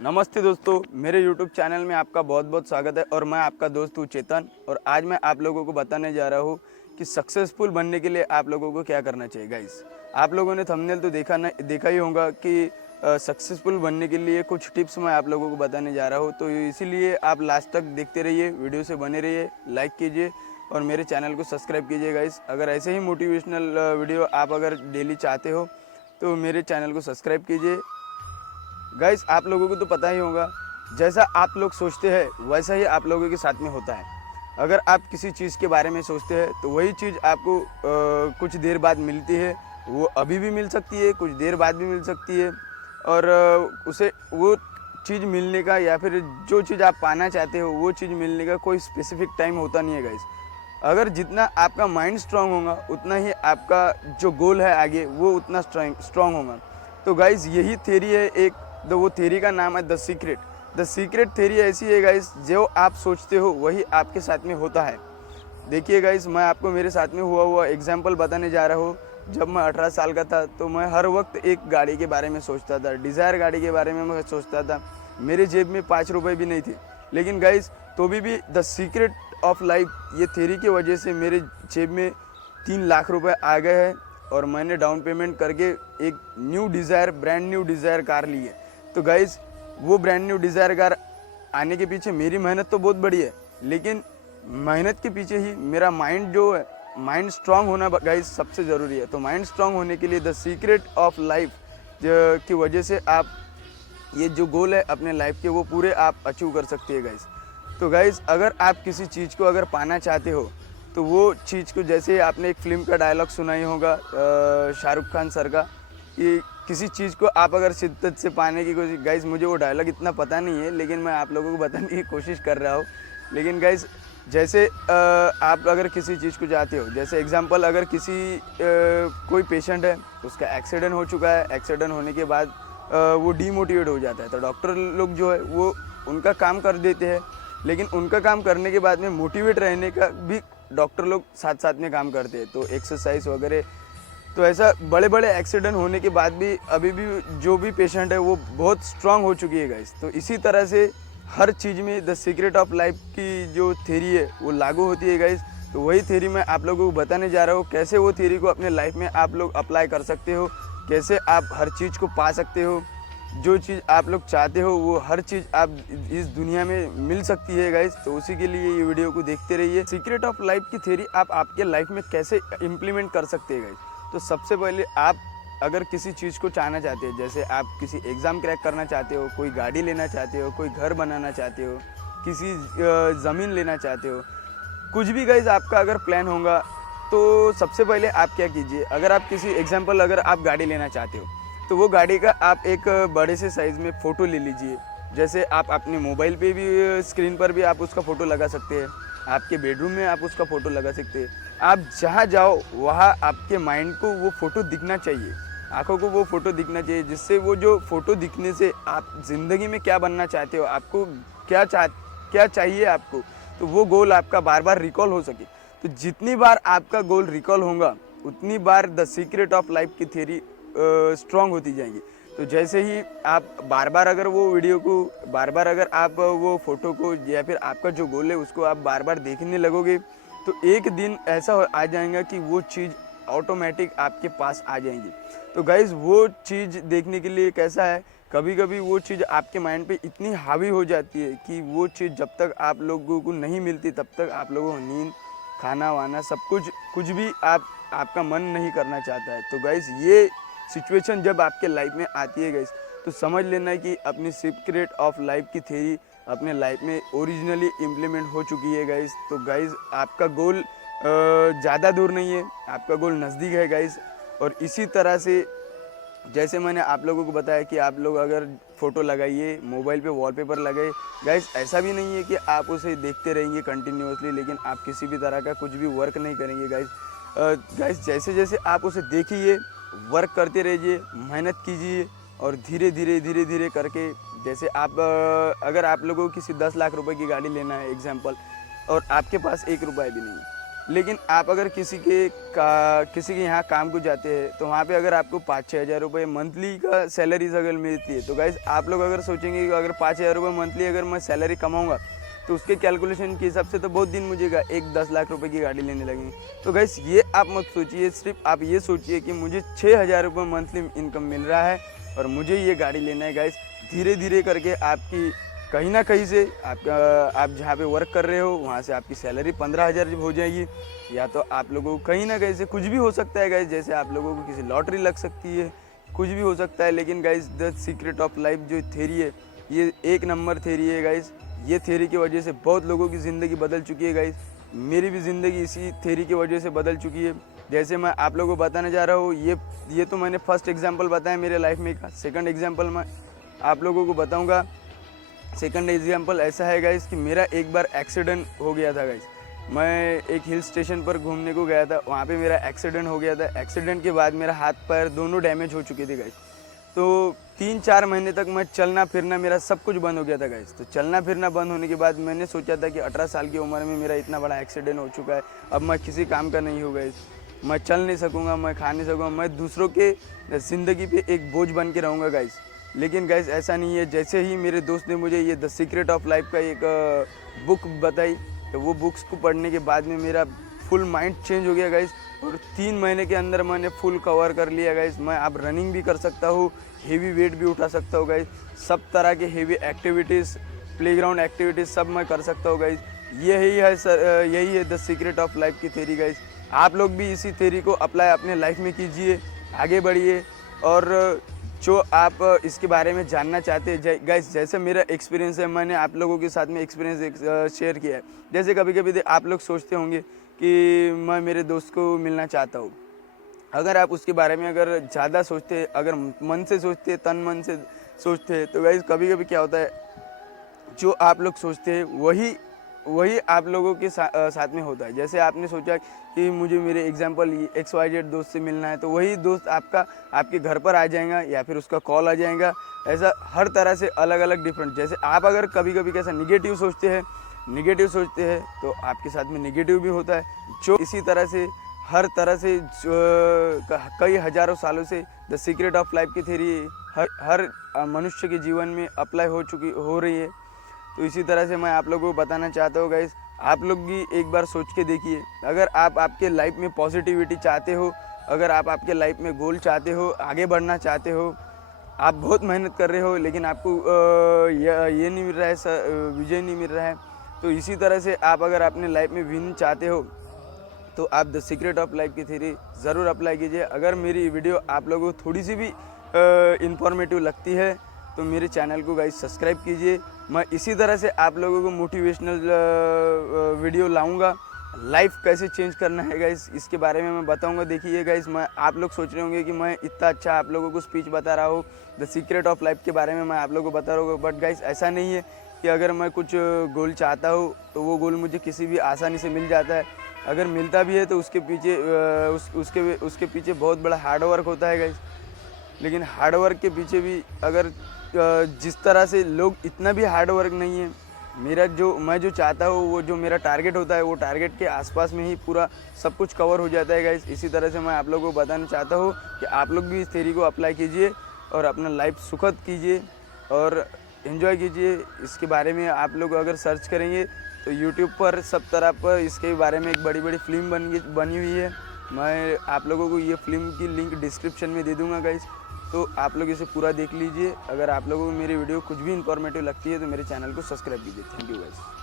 नमस्ते दोस्तों, मेरे YouTube चैनल में आपका बहुत बहुत स्वागत है और मैं आपका दोस्त हूँ चेतन। और आज मैं आप लोगों को बताने जा रहा हूँ कि सक्सेसफुल बनने के लिए आप लोगों को क्या करना चाहिए। गाइस, आप लोगों ने थंबनेल तो देखा ही होगा कि सक्सेसफुल बनने के लिए कुछ टिप्स मैं आप लोगों को बताने जा रहा हूँ। तो इसीलिए आप लास्ट तक देखते रहिए, वीडियो से बने रहिए, लाइक कीजिए और मेरे चैनल को सब्सक्राइब कीजिए। गाइस, अगर ऐसे ही मोटिवेशनल वीडियो आप अगर डेली चाहते हो तो मेरे चैनल को सब्सक्राइब कीजिए। गाइस, आप लोगों को तो पता ही होगा, जैसा आप लोग सोचते हैं वैसा ही आप लोगों के साथ में होता है। अगर आप किसी चीज़ के बारे में सोचते हैं तो वही चीज़ आपको कुछ देर बाद मिलती है। वो अभी भी मिल सकती है, कुछ देर बाद भी मिल सकती है। और उसे वो चीज़ मिलने का या फिर जो चीज़ आप पाना चाहते हो वो चीज़ मिलने का कोई स्पेसिफिक टाइम होता नहीं है। गाइस, अगर जितना आपका माइंड स्ट्रांग होगा उतना ही आपका जो गोल है आगे वो उतना स्ट्रांग होगा। तो गाइस, यही थ्योरी है एक, तो वो थ्योरी का नाम है the secret. The secret theory ऐसी है गाइस, जो आप सोचते हो वही आपके साथ में होता है। देखिए गाइस, मैं आपको मेरे साथ में हुआ एग्जाम्पल बताने जा रहा हूँ। जब मैं 18 साल का था तो मैं हर वक्त एक गाड़ी के बारे में सोचता था, डिज़ायर गाड़ी के बारे में मैं सोचता था। मेरे जेब में 5 रुपये भी नहीं थे, लेकिन गाइस तो भी द सीक्रेट ऑफ लाइफ ये थ्योरी की वजह से मेरे जेब में 3 लाख रुपए आ गए हैं और मैंने डाउन पेमेंट करके एक ब्रांड न्यू डिज़ायर कार ली है। तो गाइस, वो ब्रांड न्यू डिज़ायर कार आने के पीछे मेरी मेहनत तो बहुत बड़ी है, लेकिन मेहनत के पीछे ही मेरा माइंड जो है, माइंड स्ट्रांग होना गाइस सबसे ज़रूरी है। तो माइंड स्ट्रांग होने के लिए द सीक्रेट ऑफ लाइफ की वजह से आप ये जो गोल है अपने लाइफ के वो पूरे आप अचीव कर सकते हैं गाइस। तो गाइस, अगर आप किसी चीज़ को अगर पाना चाहते हो तो वो चीज़ को, जैसे आपने एक फिल्म का डायलॉग सुना ही होगा शाहरुख खान सर का, कि किसी चीज़ को आप अगर शिद्दत से पाने की कोशिश, गाइस मुझे वो डायलॉग इतना पता नहीं है लेकिन मैं आप लोगों को बताने की कोशिश कर रहा हूँ। लेकिन गाइस, जैसे आप अगर किसी चीज़ को चाहते हो, जैसे एग्जांपल अगर कोई पेशेंट है, उसका एक्सीडेंट हो चुका है, एक्सीडेंट होने के बाद वो डीमोटिवेट हो जाता है, तो डॉक्टर लोग जो है वो उनका काम कर देते हैं, लेकिन उनका काम करने के बाद में मोटिवेट रहने का भी डॉक्टर लोग साथ साथ में काम करते हैं। तो एक्सरसाइज वगैरह, तो ऐसा बड़े बड़े एक्सीडेंट होने के बाद भी अभी भी जो भी पेशेंट है वो बहुत स्ट्रांग हो चुकी है गाइस। तो इसी तरह से हर चीज़ में द सीक्रेट ऑफ लाइफ की जो थ्योरी है वो लागू होती है गाइस। तो वही थ्योरी मैं आप लोगों को बताने जा रहा हूँ, कैसे वो थ्योरी को अपने लाइफ में आप लोग अप्लाई कर सकते हो, कैसे आप हर चीज़ को पा सकते हो। जो चीज़ आप लोग चाहते हो वो हर चीज़ आप इस दुनिया में मिल सकती है गाइस। तो उसी के लिए ये वीडियो को देखते रहिए। सीक्रेट ऑफ लाइफ की थ्योरी आप आपके लाइफ में कैसे इम्प्लीमेंट कर सकते हैं गाइस। तो सबसे पहले आप अगर किसी चीज़ को चाहना चाहते हो, जैसे आप किसी एग्ज़ाम क्रैक करना चाहते हो, कोई गाड़ी लेना चाहते हो, कोई घर बनाना चाहते हो, किसी ज़मीन लेना चाहते हो, कुछ भी गाइस आपका अगर प्लान होगा, तो सबसे पहले आप क्या कीजिए, अगर आप किसी एग्जांपल अगर आप गाड़ी लेना चाहते हो तो वो गाड़ी का आप एक बड़े से साइज़ में फ़ोटो ले लीजिए। जैसे आप अपने मोबाइल पे भी स्क्रीन पर भी आप उसका फ़ोटो लगा सकते हैं, आपके बेडरूम में आप उसका फ़ोटो लगा सकते हैं। आप जहाँ जाओ वहाँ आपके माइंड को वो फ़ोटो दिखना चाहिए, आँखों को वो फ़ोटो दिखना चाहिए, जिससे वो जो फ़ोटो दिखने से आप ज़िंदगी में क्या बनना चाहते हो, आपको क्या चाहिए आपको, तो वो गोल आपका बार बार रिकॉल हो सके। तो जितनी बार आपका गोल रिकॉल होगा उतनी बार द सीक्रेट ऑफ लाइफ की थ्योरी स्ट्रांग होती जाएंगी। तो जैसे ही आप बार बार अगर वो वीडियो को, बार बार अगर आप वो फ़ोटो को या फिर आपका जो गोल है उसको आप बार बार देखने लगोगे, तो एक दिन ऐसा आ जाएगा कि वो चीज़ ऑटोमेटिक आपके पास आ जाएंगी। तो गाइज़, वो चीज़ देखने के लिए कैसा है, कभी कभी वो चीज़ आपके माइंड पे इतनी हावी हो जाती है कि वो चीज़ जब तक आप लोगों को नहीं मिलती तब तक आप लोगों को नींद, खाना वाना सब कुछ भी आपका मन नहीं करना चाहता है। तो गाइज़, ये सिचुएशन जब आपके लाइफ में आती है गाइज़, तो समझ लेना है कि अपनी सीक्रेट ऑफ लाइफ की थ्योरी अपने लाइफ में ओरिजिनली इम्प्लीमेंट हो चुकी है गाइज़। तो गाइज़, आपका गोल ज़्यादा दूर नहीं है, आपका गोल नज़दीक है गाइज़। और इसी तरह से जैसे मैंने आप लोगों को बताया कि आप लोग अगर फ़ोटो लगाइए, मोबाइल पे वॉलपेपर लगाइए गाइस, ऐसा भी नहीं है कि आप उसे देखते रहेंगे कंटिन्यूअसली लेकिन आप किसी भी तरह का कुछ भी वर्क नहीं करेंगे गाइस। जैसे जैसे आप उसे देखिए, वर्क करते रहिए, मेहनत कीजिए और धीरे धीरे करके, जैसे आप अगर आप लोगों को किसी 10 लाख रुपए की गाड़ी लेना है एग्जाम्पल, और आपके पास 1 रुपया भी नहीं है, लेकिन आप अगर किसी के यहाँ काम को जाते हैं तो वहाँ पे अगर आपको 5-6 हज़ार रुपये मंथली का सैलरीज अगर मिलती है, तो गाइस आप लोग अगर सोचेंगे कि अगर 5 हज़ार रुपये मंथली अगर मैं सैलरी कमाऊँगा तो उसके कैलकुलेशन के हिसाब से तो बहुत दिन मुझे एक 10 लाख रुपए की गाड़ी लेने लगेंगे। तो गाइस ये आप मत सोचिए, सिर्फ आप ये सोचिए कि मुझे 6 हज़ार रुपये मंथली इनकम मिल रहा है और मुझे ये गाड़ी लेना है। गाइस धीरे धीरे करके आपकी कहीं ना कहीं से आप जहाँ पे वर्क कर रहे हो वहाँ से आपकी सैलरी 15 हज़ार हो जाएगी, या तो आप लोगों को कहीं ना कहीं से कुछ भी हो सकता है गाइस, जैसे आप लोगों को किसी लॉटरी लग सकती है, कुछ भी हो सकता है। लेकिन guys the secret of life जो थ्योरी है ये एक नंबर थ्योरी है गाइस। ये थ्योरी की वजह से बहुत लोगों की ज़िंदगी बदल चुकी है गाइस। मेरी भी ज़िंदगी इसी थ्योरी की वजह से बदल चुकी है। जैसे मैं आप लोगों को बताने जा रहा हूँ, ये तो मैंने फर्स्ट एग्जांपल बताया मेरे लाइफ में का। सेकंड एग्जांपल मैं आप लोगों को बताऊंगा। सेकंड एग्जांपल ऐसा है गाइस कि मेरा एक बार एक्सीडेंट हो गया था गाइस। मैं एक हिल स्टेशन पर घूमने को गया था, वहाँ पे मेरा एक्सीडेंट हो गया था। एक्सीडेंट के बाद मेरा हाथ पैर दोनों डैमेज हो चुके थे गाइस। तो 3-4 महीने तक मैं चलना फिरना मेरा सब कुछ बंद हो गया था गाइस। तो चलना फिरना बंद होने के बाद मैंने सोचा था कि 18 साल की उम्र में मेरा इतना बड़ा एक्सीडेंट हो चुका है, अब मैं किसी काम का नहीं हूँ गाइस। मैं चल नहीं सकूँगा, मैं खा नहीं सकूँगा, मैं दूसरों के ज़िंदगी पे एक बोझ बन के रहूँगा गाइस। लेकिन गाइस ऐसा नहीं है। जैसे ही मेरे दोस्त ने मुझे ये द सीक्रेट ऑफ लाइफ का एक बुक बताई, तो वो बुक्स को पढ़ने के बाद में मेरा फुल माइंड चेंज हो गया गाइस। और 3 महीने के अंदर मैंने फुल कवर कर लिया गाइस। मैं अब रनिंग भी कर सकता हूँ, हेवी वेट भी उठा सकता हूँ गाइस, सब तरह के हेवी एक्टिविटीज़, प्लेग्राउंड एक्टिविटीज़ सब मैं कर सकता हूँ गाइस। यही है सर, यही है द सीक्रेट ऑफ लाइफ की थ्योरी गाइस। आप लोग भी इसी थ्योरी को अप्लाई अपने लाइफ में कीजिए, आगे बढ़िए। और जो आप इसके बारे में जानना चाहते हैं गाइस, जैसे मेरा एक्सपीरियंस है, मैंने आप लोगों के साथ में एक्सपीरियंस शेयर किया है। जैसे कभी कभी आप लोग सोचते होंगे कि मैं मेरे दोस्त को मिलना चाहता हूँ। अगर आप उसके बारे में अगर ज़्यादा सोचते, अगर मन से सोचते, तन मन से सोचते, तो गाइस कभी कभी क्या होता है, जो आप लोग सोचते हैं वही आप लोगों के साथ में होता है। जैसे आपने सोचा कि मुझे मेरे एग्जांपल XYZ दोस्त से मिलना है, तो वही दोस्त आपके घर पर आ जाएगा या फिर उसका कॉल आ जाएगा। ऐसा हर तरह से अलग अलग डिफरेंट। जैसे आप अगर कभी कभी कैसा निगेटिव सोचते हैं तो आपके साथ में निगेटिव भी होता है। जो इसी तरह से हर तरह से कई हज़ारों सालों से द सीक्रेट ऑफ लाइफ की थ्योरी हर मनुष्य के जीवन में अप्लाई हो रही है। तो इसी तरह से मैं आप लोगों को बताना चाहता हूँ गाइस, आप लोग भी एक बार सोच के देखिए। अगर आप आपके लाइफ में पॉजिटिविटी चाहते हो, अगर आप आपके लाइफ में गोल चाहते हो, आगे बढ़ना चाहते हो, आप बहुत मेहनत कर रहे हो लेकिन आपको ये नहीं मिल रहा है, विजय नहीं मिल रहा है, तो इसी तरह से आप अगर अपने लाइफ में विन चाहते हो तो आप द सीक्रेट ऑफ लाइफ की थ्योरी ज़रूर अप्लाई कीजिए। अगर मेरी वीडियो आप लोगों को थोड़ी सी भी इंफॉर्मेटिव लगती है तो मेरे चैनल को गाइस सब्सक्राइब कीजिए। मैं इसी तरह से आप लोगों को मोटिवेशनल वीडियो लाऊंगा। लाइफ कैसे चेंज करना है गाइस, इसके बारे में मैं बताऊंगा। देखिए गाइस, मैं आप लोग सोच रहे होंगे कि मैं इतना अच्छा आप लोगों को स्पीच बता रहा हूँ, द सीक्रेट ऑफ लाइफ के बारे में मैं आप लोगों को बता रहा हूँ, बट गाइस ऐसा नहीं है कि अगर मैं कुछ गोल चाहता हूँ तो वो गोल मुझे किसी भी आसानी से मिल जाता है। अगर मिलता भी है तो उसके पीछे बहुत बड़ा हार्ड वर्क होता है गाइस। लेकिन हार्ड वर्क के पीछे भी अगर जिस तरह से लोग, इतना भी हार्ड वर्क नहीं है। मैं जो चाहता हूँ, वो जो मेरा टारगेट होता है, वो टारगेट के आसपास में ही पूरा सब कुछ कवर हो जाता है गाइस। इसी तरह से मैं आप लोगों को बताना चाहता हूँ कि आप लोग भी इस थ्योरी को अप्लाई कीजिए और अपना लाइफ सुखद कीजिए और एंजॉय कीजिए। इसके बारे में आप लोग अगर सर्च करेंगे तो यूट्यूब पर सब तरह पर इसके बारे में एक बड़ी बड़ी फिल्म बनी हुई है। मैं आप लोगों को ये फिल्म की लिंक डिस्क्रिप्शन में दे दूँगा गाइस, तो आप लोग इसे पूरा देख लीजिए। अगर आप लोगों को मेरी वीडियो कुछ भी इंफॉर्मेटिव लगती है तो मेरे चैनल को सब्सक्राइब कीजिए। Thank you guys.